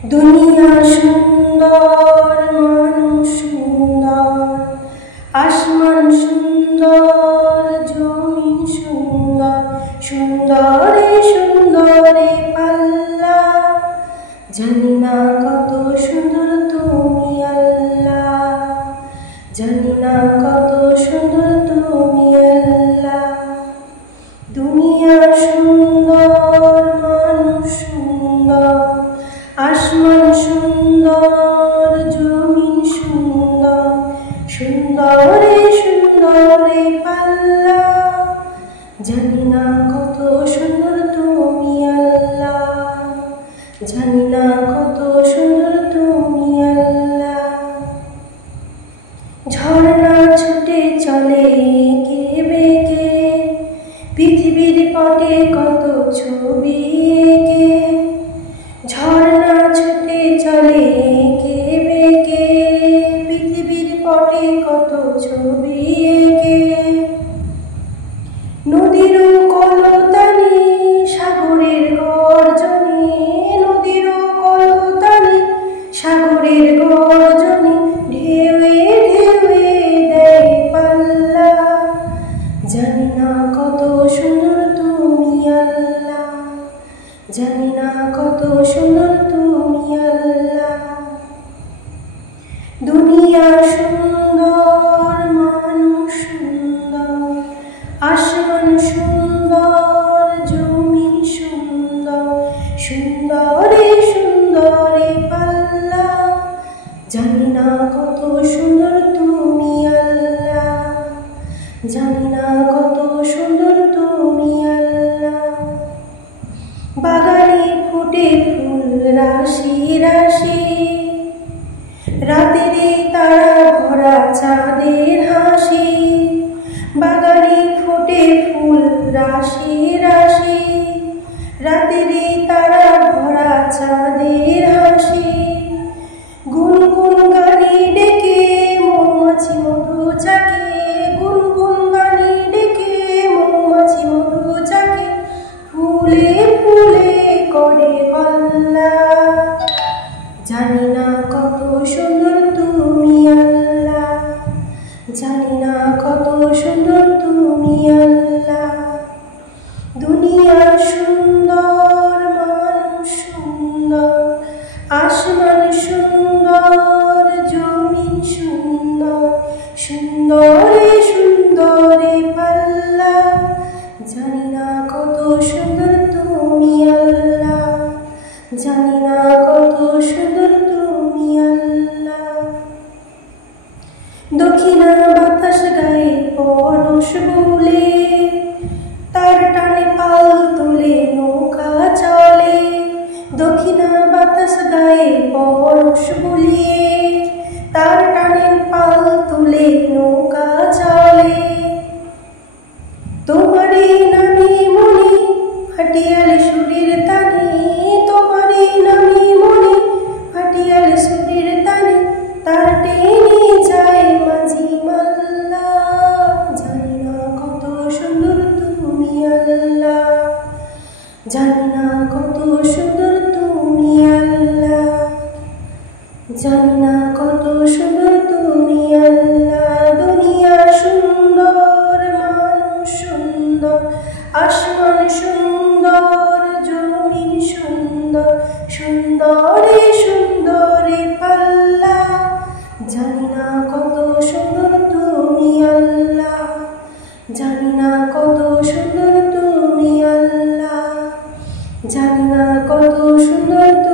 দুনিয়া সুন্দর, মানুষ সুন্দর, আসমান সুন্দর, জমিন সুন্দর, সুন্দরে সুন্দরে পাল্লা। জানি না কত সুন্দর তুমি আল্লাহ, জানি না কত সুন্দর তুমি আল্লাহ। দুনিয়া সুন্দর, মানুষ সুন্দর, আসমান সুন্দর, জমিন সুন্দর, সুন্দরে সুন্দরে পাল্লা। জানি না কত সুন্দর তুমি আল্লাহ, জানি না কত সুন্দর তুমি আল্লাহ। ঝর্ণা ছুটে চলে এঁকে বেঁকে, পৃথিবীর পটে কত ছবি এঁকে। ঝর্ণা ছুটে চলে এঁকে বেঁকে, পৃথিবীর পটে কত ছবি এঁকে। নদীর কলতানে সাগরের গর্জনে, নদীর কলতানে সাগরের গর্জনে, ঢেউয়ে ঢেউয়ে দেয় পাল্লা। জানি না কত সুন্দর তুমি আল্লাহ, জানি না কত সুন্দর তুমি আল্লাহ। দুনিয়া সুন্দর, মানুষ সুন্দর, আসমান সুন্দর, জমিন সুন্দর, সুন্দরে সুন্দরে পাল্লা। জানি না কত সুন্দর তুমি আল্লাহ, জানি না কত সুন্দর তুমি আল্লাহ। বাগানে ফুটে ফুল রাশি রাশি, রাতের তারা ভরা চাঁদের হাসি। বাগানে ফুটে ফুল রাশি রাশি, রাতের তারা ভরা চাঁদের হাসি। গুনগুন গানে ডেকে মৌমাছি মধু চাকে, গুনগুন গানে ডেকে মৌমাছি মধু চাকে। ফুলে ফুলে করে পাল্লা। জানি না কত সুন্দর তুমি আল্লাহ, জানি না কত সুন্দর তুমি আল্লাহ। দুনিয়া সুন্দর, মানুষ সুন্দর, আসমান সুন্দর, জমিন সুন্দর, সুন্দরে সুন্দরে পাল্লা। জানি না কত সুন্দর তুমি আল্লাহ, জানি না কত সুন্দর তুমি আল্লাহ। দক্ষিণা বাতাস গায়ে পরশ বলে, তার টানে পাল তুলে নৌকা চলে। দক্ষিণা বাতাস গায়ে পরশ বলিয়ে, তার টানে পাল তুলে নৌকা চলে। তোমারে নামে মনে হাটিয়ালে সুরের তানে, তোমারে নামে মনে হাটিয়ালে সুরের তানে, তার টেনে যায় মাঝি মাল্লা। জানি না কত সুন্দর তুমি আল্লাহ, জানি না কত সুন্দর তুমি আল্লাহ, জানি না কত সুন্দর তুমি আল্লাহ। দুনিয়া সুন্দর, মানুষ সুন্দর, আসমান সুন্দর, জমিন সুন্দর, সুন্দরে সুন্দরে পাল্লা। জানি না কত সুন্দর তুমি আল্লাহ, জানি না কত সুন্দর তুমি আল্লাহ, জানি না কত সুন্দর।